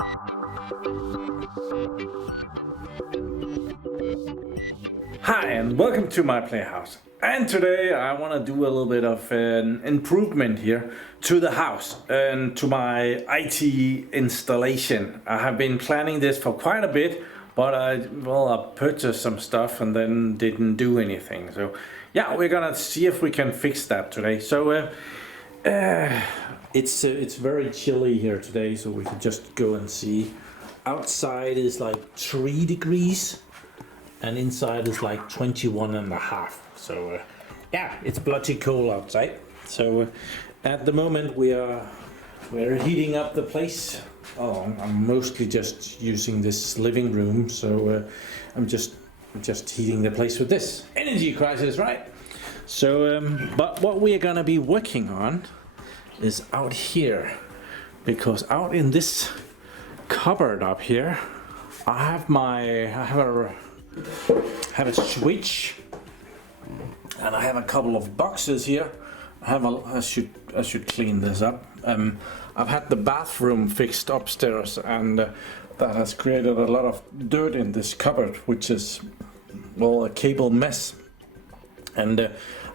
Hi and welcome to my playhouse. And today I want to do a little bit of an improvement here to the house and to my IT installation. I have been planning this for quite a bit, but I purchased some stuff and then didn't do anything. So yeah, we're gonna see if we can fix that today. So it's very chilly here today, so we can just go and see. Outside is like 3 degrees. And inside is like 21.5. So yeah, it's bloody cold outside. So at the moment we're heating up the place. Oh, I'm mostly just using this living room, so I'm just heating the place with this. Energy crisis, right? So but what we are gonna be working on is out here, because out in this cupboard up here I have a switch, and I have a couple of boxes here. I should clean this up. I've had the bathroom fixed upstairs, and that has created a lot of dirt in this cupboard, which is, well, a cable mess. And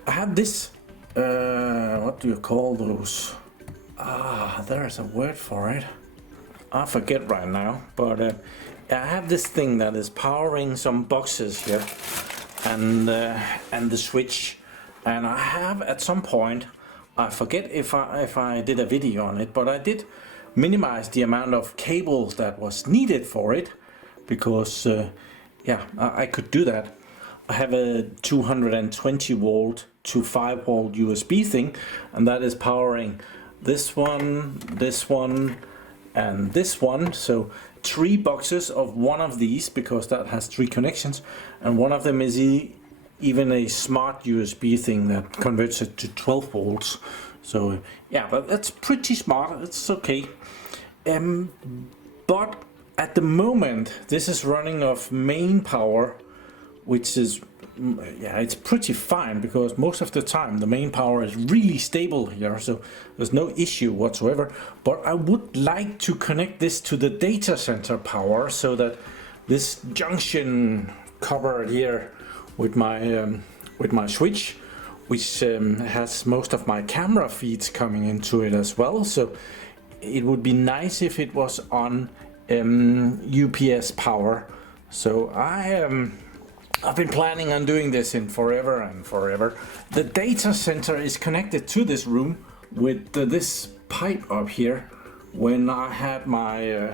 I have this, what do you call those? There's a word for it. I forget right now, but I have this thing that is powering some boxes here, and the switch. And I have, at some point, I forget if I did a video on it, but I did minimize the amount of cables that was needed for it, because yeah, I could do that. I have a 220 volt to 5 volt USB thing, and that is powering this one, and this one. So 3 boxes of one of these, because that has 3 connections, and one of them is even a smart USB thing that converts it to 12 volts. So yeah, but that's pretty smart. It's okay. But at the moment this is running off main power, which is, yeah, it's pretty fine, because most of the time the main power is really stable here, so there's no issue whatsoever. But I would like to connect this to the data center power, so that this junction covered here with my switch, which has most of my camera feeds coming into it as well. So it would be nice if it was on UPS power. So I've been planning on doing this in forever and forever. The data center is connected to this room with this pipe up here. When I had my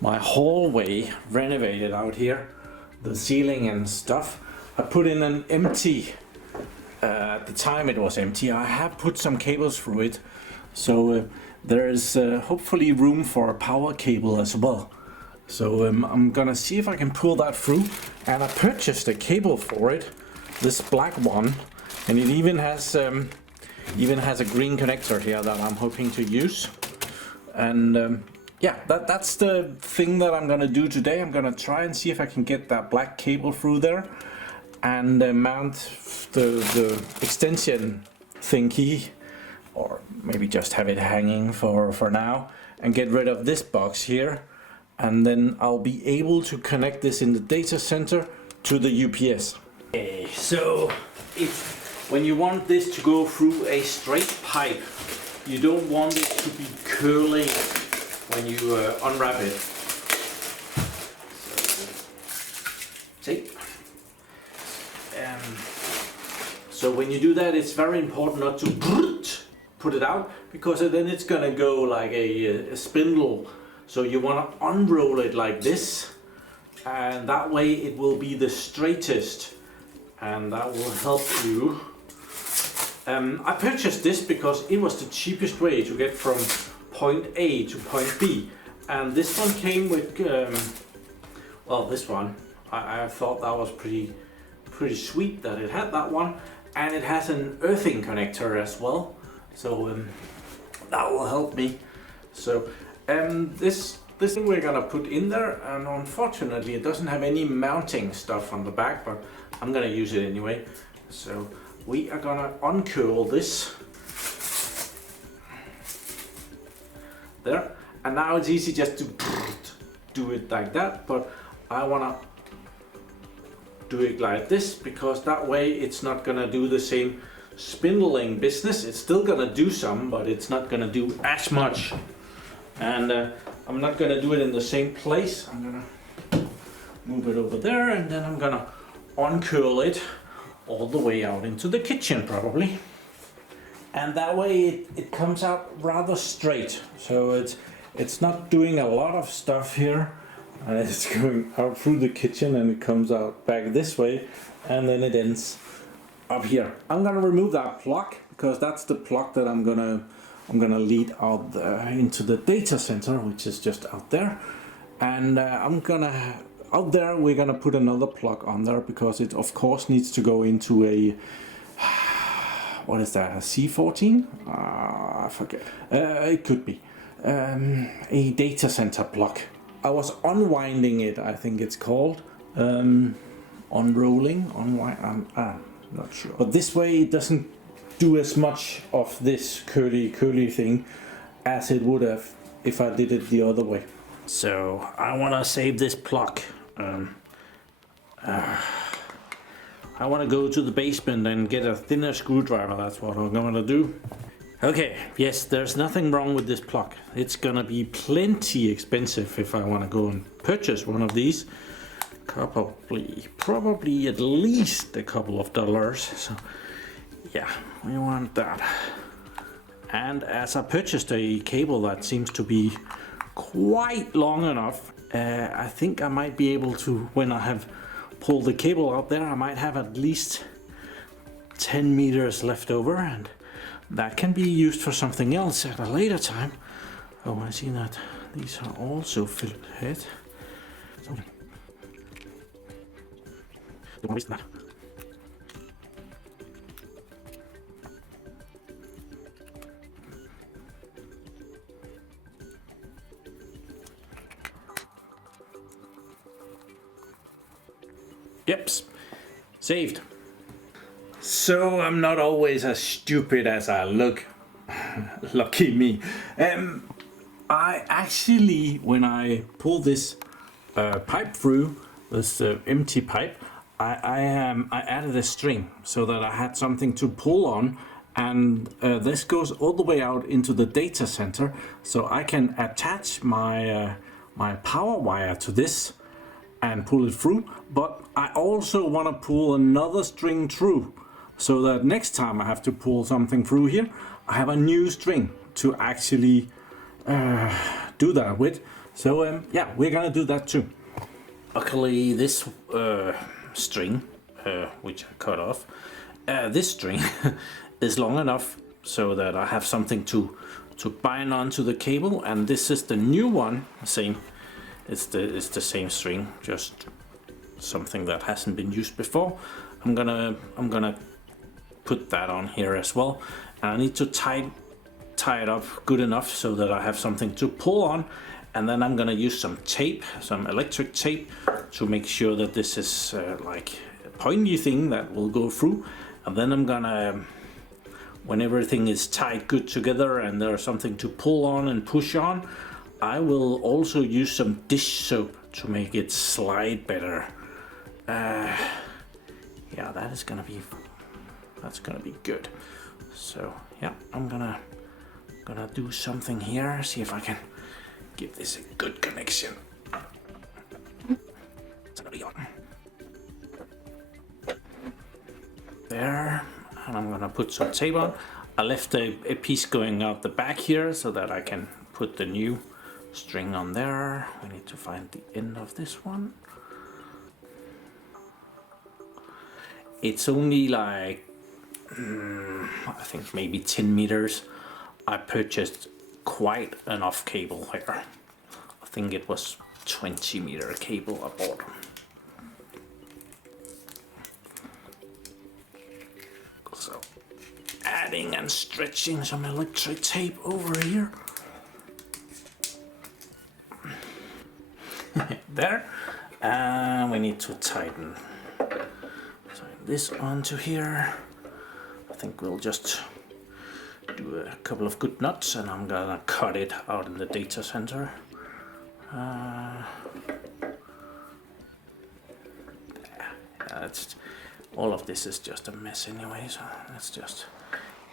my hallway renovated out here, the ceiling and stuff, I put in an empty, at the time it was empty, I have put some cables through it. So there's hopefully room for a power cable as well. So I'm gonna see if I can pull that through, and I purchased a cable for it, this black one, and it even has a green connector here that I'm hoping to use. And yeah, that's the thing that I'm gonna do today. I'm gonna try and see if I can get that black cable through there, and mount the extension thingy, or maybe just have it hanging for now, and get rid of this box here. And then I'll be able to connect this in the data center to the UPS. Okay, so when you want this to go through a straight pipe, you don't want it to be curling when you unwrap it. See? So when you do that, it's very important not to put it out, because then it's gonna go like a spindle. So you want to unroll it like this, and that way it will be the straightest, and that will help you. I purchased this because it was the cheapest way to get from point A to point B, and this one came with, well, this one, I thought that was pretty sweet that it had that one, and it has an earthing connector as well, so that will help me. So this thing we're gonna put in there, and unfortunately it doesn't have any mounting stuff on the back, but I'm gonna use it anyway. So we are gonna uncurl this there, And now it's easy just to do it like that, but I wanna do it like this because that way it's not gonna do the same spindling business. It's still gonna do some, but it's not gonna do as much. And I'm not gonna do it in the same place. I'm gonna move it over there, and then I'm gonna uncurl it all the way out into the kitchen probably. And that way it comes out rather straight. So it's not doing a lot of stuff here. And it's going out through the kitchen and it comes out back this way, and then it ends up here. I'm gonna remove that plug because that's the plug that I'm gonna lead out into the data center, which is just out there. And out there we're gonna put another plug on there because it of course needs to go into a what is that, a C14? I forget. It could be a data center plug. I was unwinding it, I think it's called. Unrolling, unwind, I'm not sure. But this way it doesn't do as much of this curly thing as it would have if I did it the other way. So I want to save this plug. I want to go to the basement and get a thinner screwdriver. That's what I'm going to do. Okay, yes, there's nothing wrong with this plug. It's gonna be plenty expensive if I want to go and purchase one of these. Probably at least a couple of dollars. So yeah, we want that. And as I purchased a cable that seems to be quite long enough, I think I might be able to, when I have pulled the cable out there, I might have at least 10 meters left over, and that can be used for something else at a later time. Oh, I see that these are also filled head. So, don't waste that. Yep, saved. So I'm not always as stupid as I look. Lucky me. I actually, when I pull this pipe through, this empty pipe, I added a string so that I had something to pull on, and this goes all the way out into the data center, so I can attach my my power wire to this and pull it through. But I also want to pull another string through, so that next time I have to pull something through here, I have a new string to actually do that with. So yeah, we're gonna do that too. Luckily this string, which I cut off, this string is long enough so that I have something to bind onto the cable, and this is the new one. Same, it's the same string, just something that hasn't been used before. I'm gonna put that on here as well, and I need to tie it up good enough so that I have something to pull on, and then I'm gonna use some tape, some electric tape, to make sure that this is like a pointy thing that will go through. And then I'm gonna, when everything is tied good together and there's something to pull on and push on, I will also use some dish soap to make it slide better. Yeah, that's gonna be good. So yeah, I'm gonna do something here, see if I can give this a good connection. There, and I'm gonna put some tape on. I left a piece going out the back here so that I can put the new string on there. We need to find the end of this one. It's only like I think maybe 10 meters. I purchased quite enough cable here. I think it was 20-meter cable I bought. So adding and stretching some electric tape over here. There. And we need to tighten this onto here. I think we'll just do do a couple of good nuts, and I'm gonna cut it out in the data center. All of this is just a mess anyway, so let's just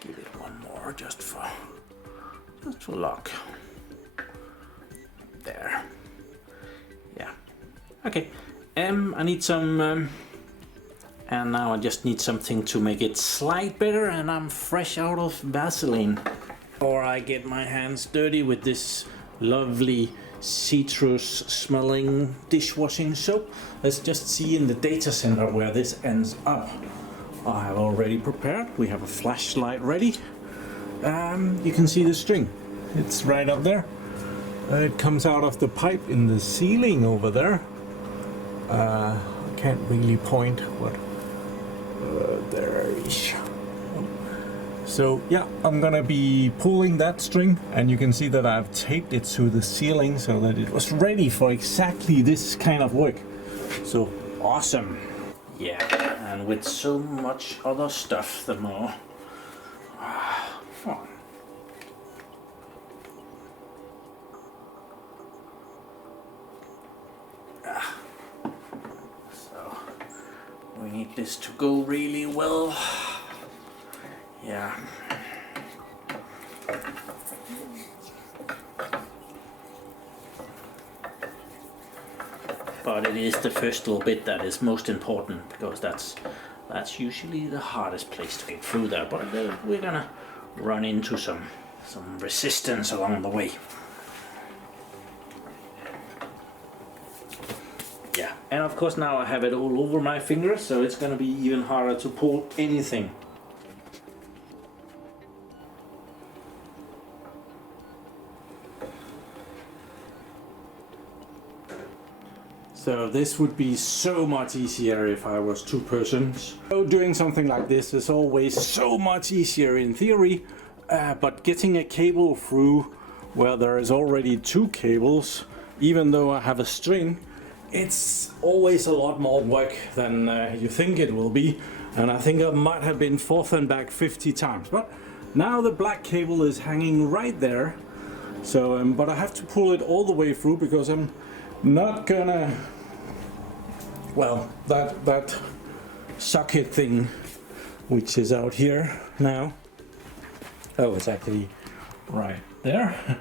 give it one more just for luck. There. Yeah. Okay. I need some and now I just need something to make it slide better, and I'm fresh out of Vaseline. Or I get my hands dirty with this lovely citrus smelling dishwashing soap. Let's just see in the data center where this ends up. I have already prepared. We have a flashlight ready. You can see the string. It's right up there. It comes out of the pipe in the ceiling over there. I can't really point what there is. So yeah, I'm gonna be pulling that string, and you can see that I've taped it to the ceiling so that it was ready for exactly this kind of work. So awesome. Yeah, and with so much other stuff, the more fun. So we need this to go really well. Yeah. But it is the first little bit that is most important, because that's usually the hardest place to get through there. But we're gonna run into some resistance along the way. Yeah, and of course now I have it all over my fingers, so it's gonna be even harder to pull anything. So this would be so much easier if I was two persons. So doing something like this is always so much easier in theory, but getting a cable through where there is already two cables, even though I have a string, it's always a lot more work than you think it will be. And I think I might have been forth and back 50 times. But now the black cable is hanging right there. So, but I have to pull it all the way through, because I'm not gonna, well, that socket thing which is out here now, oh, it's actually right there.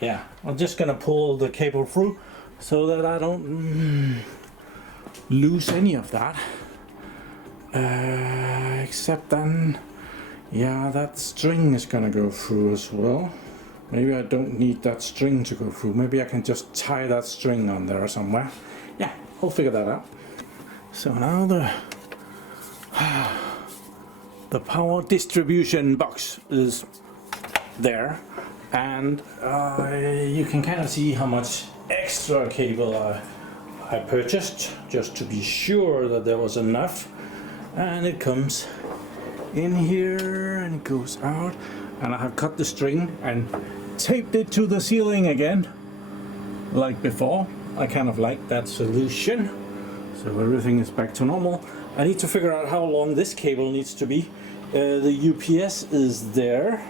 Yeah, I'm just gonna pull the cable through so that I don't lose any of that, except then, yeah, that string is gonna go through as well. Maybe I don't need that string to go through. Maybe I can just tie that string on there somewhere. Yeah, I'll figure that out. So now the power distribution box is there, and you can kind of see how much extra cable I purchased, just to be sure that there was enough. And it comes in here and it goes out. And I have cut the string and taped it to the ceiling again, like before. I kind of like that solution. So everything is back to normal. I need to figure out how long this cable needs to be. The UPS is there,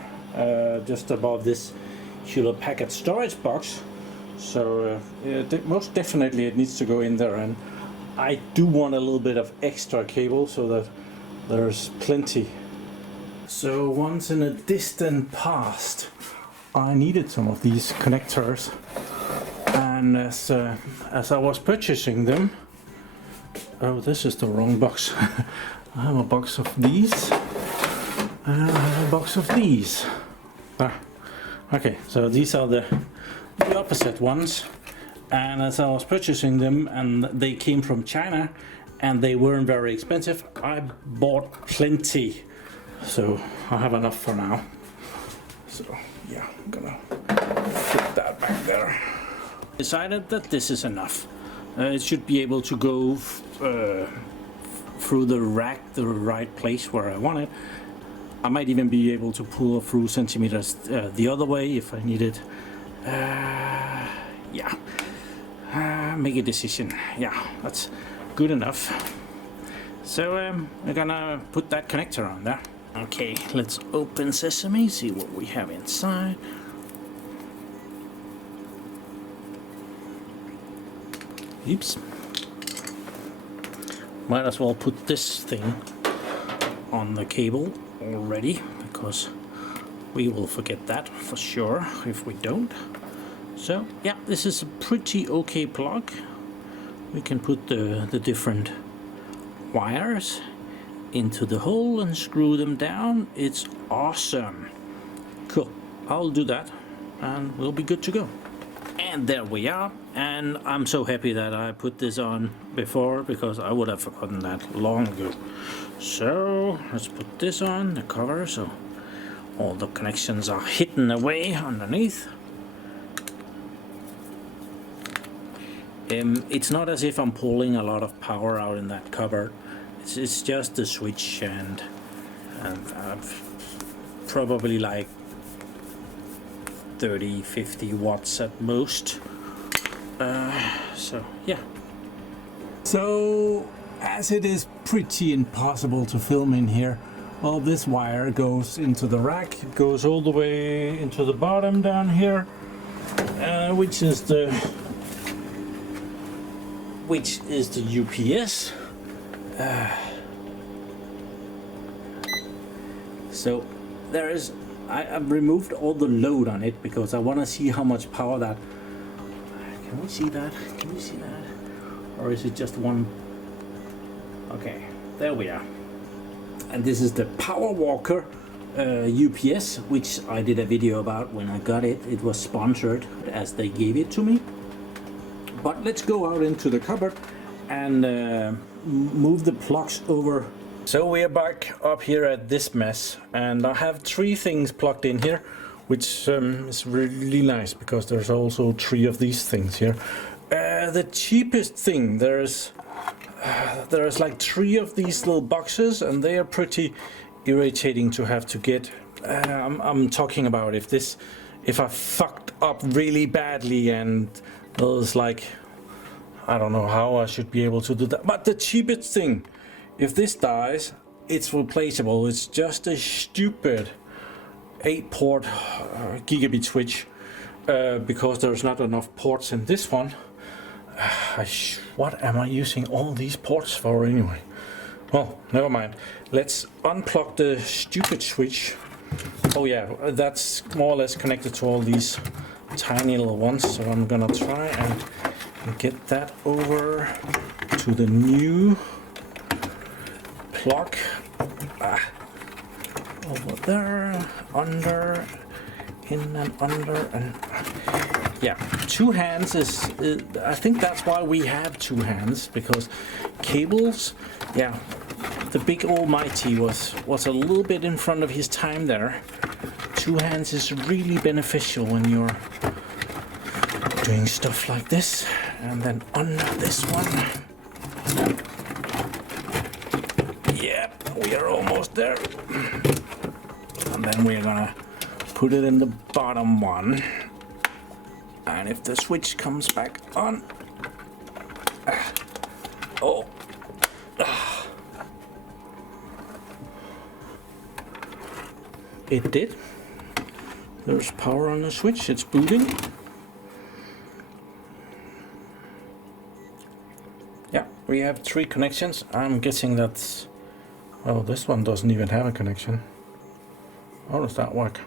just above this Hewlett Packard storage box. So most definitely it needs to go in there. And I do want a little bit of extra cable so that there's plenty. So once in a distant past, I needed some of these connectors, and as I was purchasing them, oh, this is the wrong box. I have a box of these, and I have a box of these. Okay, so these are the opposite ones, and as I was purchasing them, and they came from China, and they weren't very expensive, I bought plenty. So I have enough for now. So yeah, I'm gonna put that back there. Decided that this is enough. It should be able to go through the rack, the right place where I want it. I might even be able to pull through centimeters the other way if I need it. Yeah, make a decision. Yeah, that's good enough. So I'm gonna put that connector on there. Okay, let's open Sesame, see what we have inside. Oops. Might as well put this thing on the cable already, because we will forget that for sure if we don't. So yeah, this is a pretty okay plug. We can put the different wires into the hole and screw them down. It's awesome. Cool. I'll do that and we'll be good to go. And there we are. And I'm so happy that I put this on before, because I would have forgotten that long ago. So let's put this on the cover so all the connections are hidden away underneath. It's not as if I'm pulling a lot of power out in that cupboard. It's just the switch, and I've probably like 30-50 watts at most. So yeah. So as it is pretty impossible to film in here, well, this wire goes into the rack. It goes all the way into the bottom down here, which is the UPS. So there is, I've removed all the load on it because I want to see how much power that. Can we see that? Can we see that? Or is it just one? Okay, there we are. And this is the Power Walker UPS, which I did a video about when I got it. It was sponsored as they gave it to me. But let's go out into the cupboard and move the plugs over. So we are back up here at this mess, and I have 3 things plugged in here, which is really nice because there's also 3 of these things here. The cheapest thing, there's like 3 of these little boxes, and they are pretty irritating to have to get. I'm talking about if I fucked up really badly and there's like, I don't know how I should be able to do that. But the cheapest thing, if this dies, it's replaceable. It's just a stupid 8-port gigabit switch, because there's not enough ports in this one. What am I using all these ports for anyway? Well, never mind. Let's unplug the stupid switch. Oh yeah, that's more or less connected to all these tiny little ones. So I'm gonna try and get that over to the new plug. Over there, under, in and under, and yeah, 2 hands is I think that's why we have 2 hands, because cables, yeah, the big almighty was a little bit in front of his time there. 2 hands is really beneficial when you're doing stuff like this. And then under this one, yeah, we are almost there. And then we're gonna put it in the bottom one, and if the switch comes back on, it did. There's power on the switch, it's booting. Yeah, we have 3 connections. I'm guessing that's, oh, this one doesn't even have a connection. How does that work?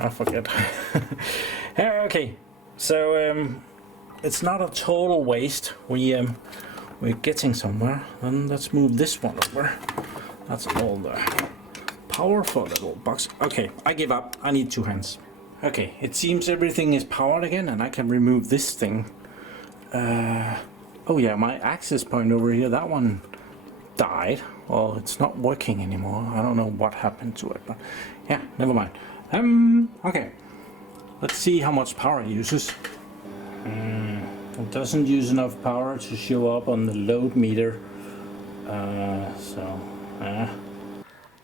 I forget. Okay, so it's not a total waste. We're getting somewhere. And let's move this one over. That's all the power for the little box. Okay, I give up. I need 2 hands. Okay, it seems everything is powered again, and I can remove this thing. Oh yeah, my access point over here, that one died. Well, it's not working anymore. I don't know what happened to it, but yeah, never mind. Okay, let's see how much power it uses. It doesn't use enough power to show up on the load meter.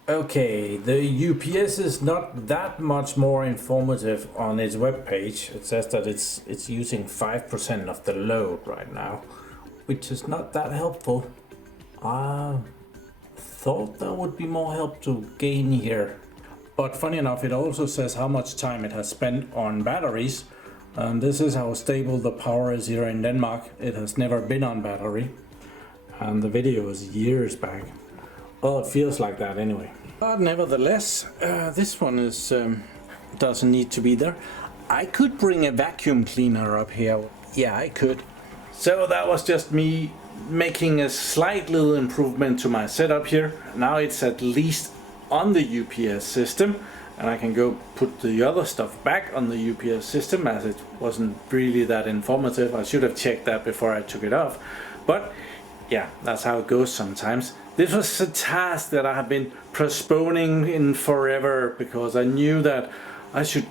Okay, the UPS is not that much more informative on its web page. It says that it's using 5% of the load right now, which is not that helpful. thought there would be more help to gain here. But funny enough, it also says how much time it has spent on batteries. And this is how stable the power is here in Denmark. It has never been on battery. And the video is years back. Well, it feels like that anyway. But nevertheless, this one is doesn't need to be there. I could bring a vacuum cleaner up here. Yeah, I could. So that was just me making a slight little improvement to my setup here. Now it's at least on the UPS system, and I can go put the other stuff back on the UPS system, as it wasn't really that informative. I should have checked that before I took it off. But yeah, that's how it goes sometimes. This was a task that I have been postponing in forever, because I knew that I should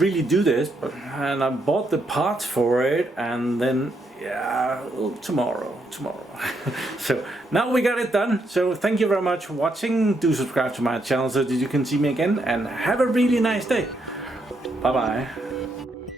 really do this, and I bought the parts for it, and then yeah, tomorrow. So now we got it done. So thank you very much for watching. Do subscribe to my channel so that you can see me again, and have a really nice day. Bye bye.